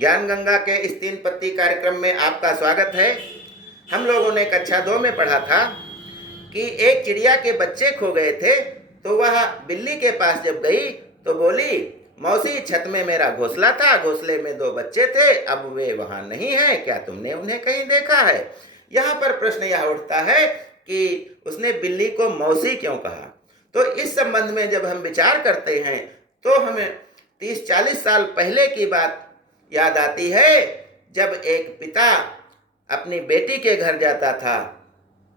ज्ञान गंगा के इस 3 पत्ती कार्यक्रम में आपका स्वागत है। हम लोगों ने कक्षा 2 में पढ़ा था कि एक चिड़िया के बच्चे खो गए थे, तो वह बिल्ली के पास जब गई तो बोली, मौसी छत में मेरा घोंसला था, घोंसले में 2 बच्चे थे, अब वे वहाँ नहीं हैं, क्या तुमने उन्हें कहीं देखा है? यहाँ पर प्रश्न यह उठता है कि उसने बिल्ली को मौसी क्यों कहा। तो इस संबंध में जब हम विचार करते हैं तो हमें 30-40 साल पहले की बात याद आती है, जब एक पिता अपनी बेटी के घर जाता था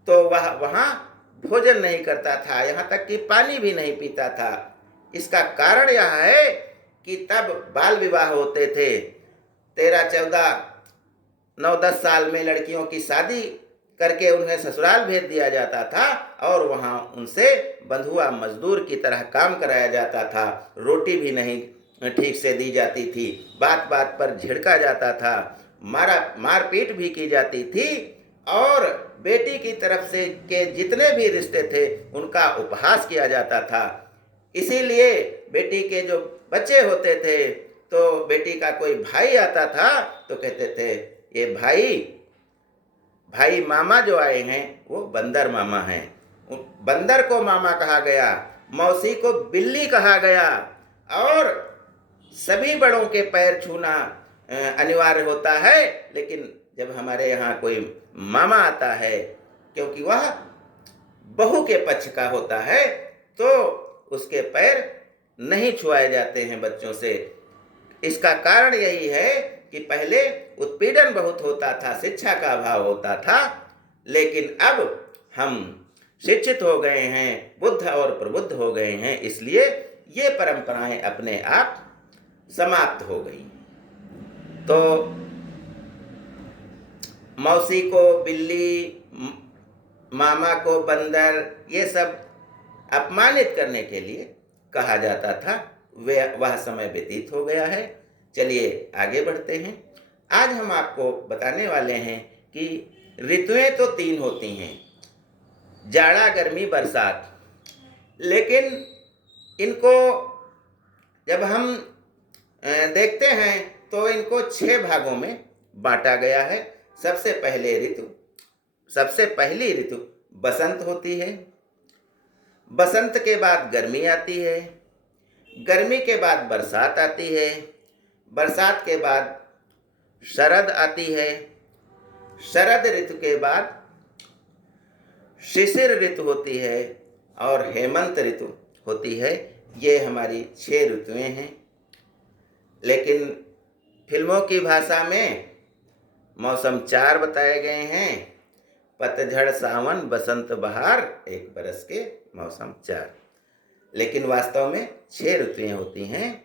तो वह वहाँ भोजन नहीं करता था, यहाँ तक कि पानी भी नहीं पीता था। इसका कारण यह है कि तब बाल विवाह होते थे। 13-14, 9-10 साल में लड़कियों की शादी करके उन्हें ससुराल भेज दिया जाता था और वहाँ उनसे बंधुआ मजदूर की तरह काम कराया जाता था। रोटी भी नहीं ठीक से दी जाती थी, बात बात पर झिड़का जाता था, मारपीट भी की जाती थी और बेटी की तरफ से के जितने भी रिश्ते थे उनका उपहास किया जाता था। इसीलिए बेटी के जो बच्चे होते थे तो बेटी का कोई भाई आता था तो कहते थे, ये भाई मामा जो आए हैं वो बंदर मामा हैं। बंदर को मामा कहा गया, मौसी को बिल्ली कहा गया और सभी बड़ों के पैर छूना अनिवार्य होता है। लेकिन जब हमारे यहाँ कोई मामा आता है, क्योंकि वह बहू के पक्ष का होता है, तो उसके पैर नहीं छुआए जाते हैं बच्चों से। इसका कारण यही है कि पहले उत्पीड़न बहुत होता था, शिक्षा का अभाव होता था, लेकिन अब हम शिक्षित हो गए हैं, बुद्ध और प्रबुद्ध हो गए हैं, इसलिए ये परंपराएं अपने आप समाप्त हो गई। तो मौसी को बिल्ली, मामा को बंदर, ये सब अपमानित करने के लिए कहा जाता था। वह समय व्यतीत हो गया है। चलिए आगे बढ़ते हैं। आज हम आपको बताने वाले हैं कि ऋतुएं तो 3 होती हैं, जाड़ा, गर्मी, बरसात, लेकिन इनको जब हम देखते हैं तो इनको 6 भागों में बांटा गया है। सबसे पहली ऋतु बसंत होती है। बसंत के बाद गर्मी आती है, गर्मी के बाद बरसात आती है, बरसात के बाद शरद आती है, शरद ऋतु के बाद शिशिर ऋतु होती है और हेमंत ऋतु होती है। ये हमारी 6 ऋतुएं हैं। लेकिन फिल्मों की भाषा में मौसम 4 बताए गए हैं, पतझड़, सावन, बसंत, बहार, 1 बरस के मौसम 4। लेकिन वास्तव में 6 ऋतुएं होती हैं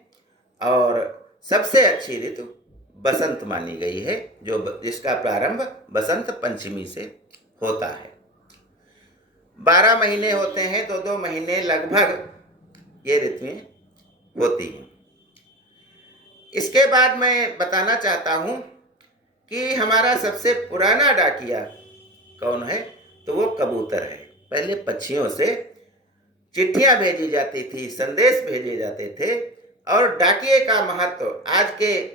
और सबसे अच्छी ऋतु बसंत मानी गई है, जिसका प्रारंभ बसंत पंचमी से होता है। 12 महीने होते हैं, 2-2 महीने लगभग ये ऋतुएं होती हैं। इसके बाद मैं बताना चाहता हूँ कि हमारा सबसे पुराना डाकिया कौन है, तो वो कबूतर है। पहले पक्षियों से चिट्ठियां भेजी जाती थी, संदेश भेजे जाते थे और डाकिये का महत्व आज के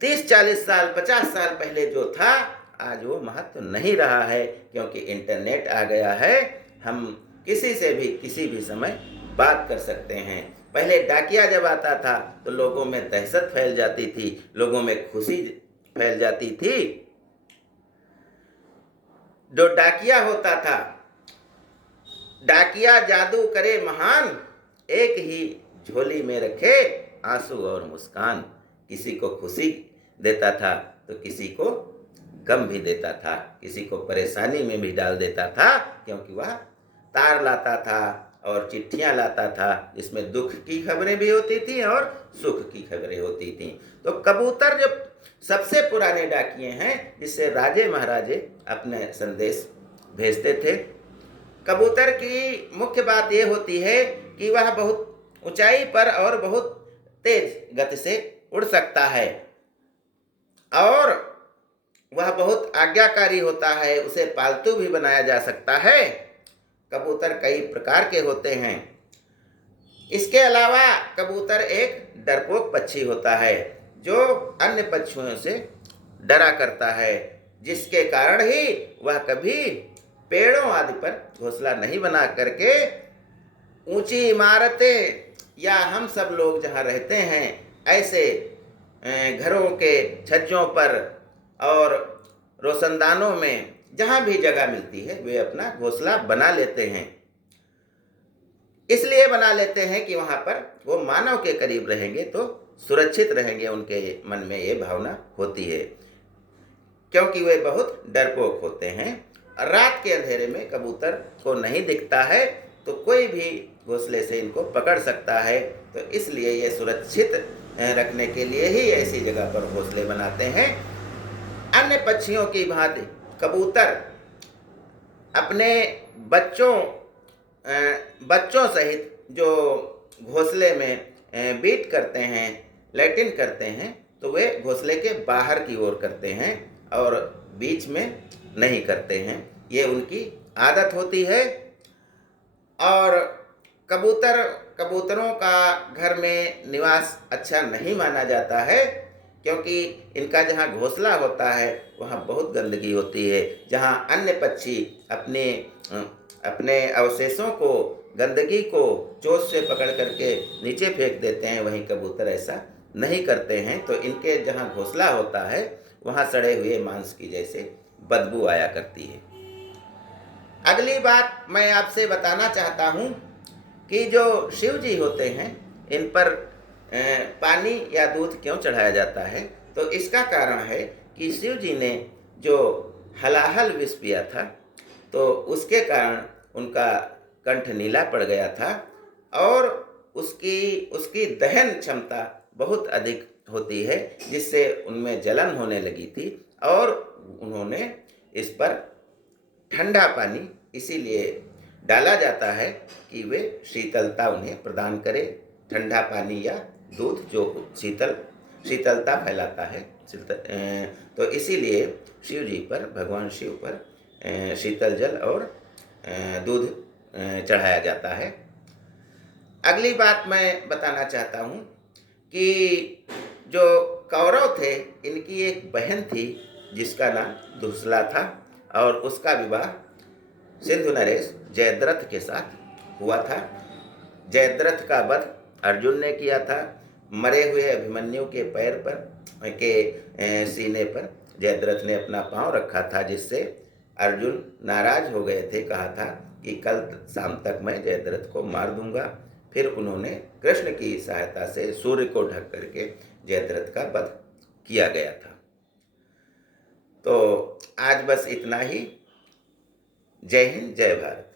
30-40 साल, 50 साल पहले जो था, आज वो महत्व नहीं रहा है, क्योंकि इंटरनेट आ गया है। हम किसी से भी किसी भी समय बात कर सकते हैं। पहले डाकिया जब आता था तो लोगों में दहशत फैल जाती थी, लोगों में खुशी फैल जाती थी। जो डाकिया होता था, डाकिया जादू करे महान, एक ही झोली में रखे आंसू और मुस्कान। किसी को खुशी देता था तो किसी को गम भी देता था, किसी को परेशानी में भी डाल देता था, क्योंकि वह तार लाता था और चिट्ठियां लाता था, जिसमें दुख की खबरें भी होती थी और सुख की खबरें होती थी। तो कबूतर जो सबसे पुराने डाकिये हैं, जिससे राजे महाराजे अपने संदेश भेजते थे। कबूतर की मुख्य बात यह होती है कि वह बहुत ऊंचाई पर और बहुत तेज गति से उड़ सकता है और वह बहुत आज्ञाकारी होता है, उसे पालतू भी बनाया जा सकता है। कबूतर कई प्रकार के होते हैं। इसके अलावा कबूतर एक डरपोक पक्षी होता है। जो अन्य पक्षियों से डरा करता है, जिसके कारण ही वह कभी पेड़ों आदि पर घोंसला नहीं बना करके ऊंची इमारतें या हम सब लोग जहाँ रहते हैं ऐसे घरों के छज्जों पर और रोशनदानों में जहाँ भी जगह मिलती है वे अपना घोंसला बना लेते हैं। इसलिए बना लेते हैं कि वहाँ पर वो मानव के करीब रहेंगे तो सुरक्षित रहेंगे, उनके मन में ये भावना होती है, क्योंकि वे बहुत डरपोक होते हैं। रात के अंधेरे में कबूतर को नहीं दिखता है तो कोई भी घोंसले से इनको पकड़ सकता है, तो इसलिए ये सुरक्षित रखने के लिए ही ऐसी जगह पर घोंसले बनाते हैं। अन्य पक्षियों की भांति कबूतर अपने बच्चों सहित जो घोंसले में बीट करते हैं, लैटिन करते हैं, तो वे घोंसले के बाहर की ओर करते हैं और बीच में नहीं करते हैं। ये उनकी आदत होती है। और कबूतरों का घर में निवास अच्छा नहीं माना जाता है, क्योंकि इनका जहाँ घोंसला होता है वहाँ बहुत गंदगी होती है। जहाँ अन्य पक्षी अपने अवशेषों को, गंदगी को चोंच से पकड़ करके नीचे फेंक देते हैं, वहीं कबूतर ऐसा नहीं करते हैं। तो इनके जहाँ घोंसला होता है वहाँ सड़े हुए मांस की जैसे बदबू आया करती है। अगली बात मैं आपसे बताना चाहता हूँ कि जो शिव जी होते हैं इन पर पानी या दूध क्यों चढ़ाया जाता है, तो इसका कारण है कि शिव जी ने जो हलाहल विष पिया था तो उसके कारण उनका कंठ नीला पड़ गया था और उसकी दहन क्षमता बहुत अधिक होती है, जिससे उनमें जलन होने लगी थी और उन्होंने इस पर ठंडा पानी इसीलिए डाला जाता है कि वे शीतलता उन्हें प्रदान करे। ठंडा पानी या दूध जो शीतलता फैलाता है, तो इसीलिए शिव जी पर, भगवान शिव पर शीतल जल और दूध चढ़ाया जाता है। अगली बात मैं बताना चाहता हूँ कि जो कौरव थे इनकी एक बहन थी जिसका नाम दुर्सला था और उसका विवाह सिंधु नरेश जयद्रथ के साथ हुआ था। जयद्रथ का वध अर्जुन ने किया था। मरे हुए अभिमन्यु के पैर पर सीने पर जयद्रथ ने अपना पांव रखा था, जिससे अर्जुन नाराज हो गए थे। कहा था कि कल शाम तक मैं जयद्रथ को मार दूंगा। फिर उन्होंने कृष्ण की सहायता से सूर्य को ढक करके जयद्रथ का वध किया गया था। तो आज बस इतना ही। जय हिंद, जय भारत।